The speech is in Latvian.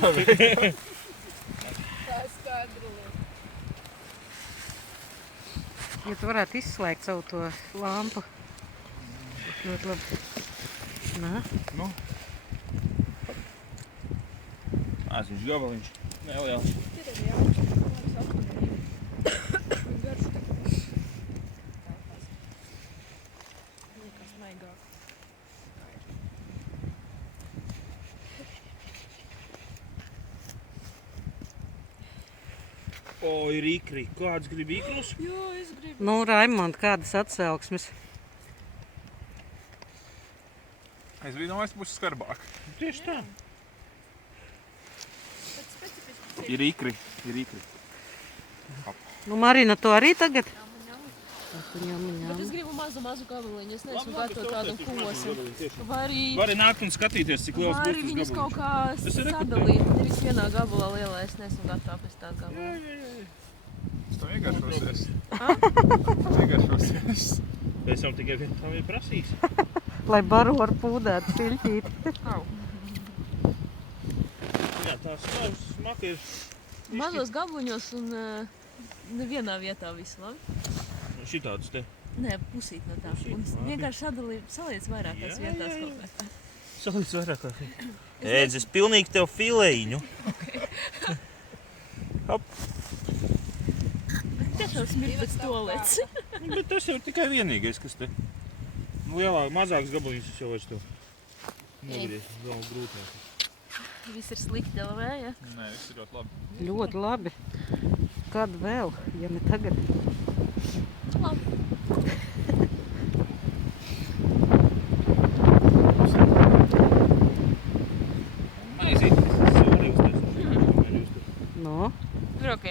Tā ir skaidra lieta. Ja tu varētu izslēgt savu to lampu. Ļoti labi. Nā. Nu. Maziņš gabaliņš. Neliels. Ir arī jauks, labi saskanīgi. Un garš tā. Liekas maigāk. O, ir ikri. Kāds grib ikrus? Jo, es gribu. Nu, Raimond, kādas atsauksmes? Es biju domājis, būs skarbāk. Tieši tā. Bet specifiski. Ir ikri. Nu, Marina, to arī tagad? Ņem. Bet es gribu mazu gabaliņu. Es neesmu gatava tādam kosam. Vai arī... Vari nākt un skatīties, cik liels Vai būs arī tas viņas kaut gabaliņš. kā Es arī sadalīt. Nevis vienā gabalā lielā. Es neesmu gatava pēc tā gabalā. Es to iegaršosies. Iegaršosies. Es jau tikai tam ir prasījis. Lai baro ar pūdētu siļķīti. Au. Jā, tās smaka ir... Mazos gabaliņos un nevienā vietā visu labi. Šitāds te. Nē, pusīt no tā. Un vienkārši saliec vairākās Jā, vietās jā, jā. kaut kā. Salīdz vairāk kā. Ēdz, es pilnīgi tev filējiņu. Hop. Tiešām smirt pēc tolets. Bet tas jau ir tikai vienīgais, kas te... Mazāks gabaliņš es jau vairs tev nogriež. Vēl grūtāk. Viss ir slikti, LV, ja? Nē, viss ir ļoti labi. Ļoti labi. Kad vēl, ja ne tagad? Labi. Maizīt. Es jau arī uztaisīšu. No. Ir ok.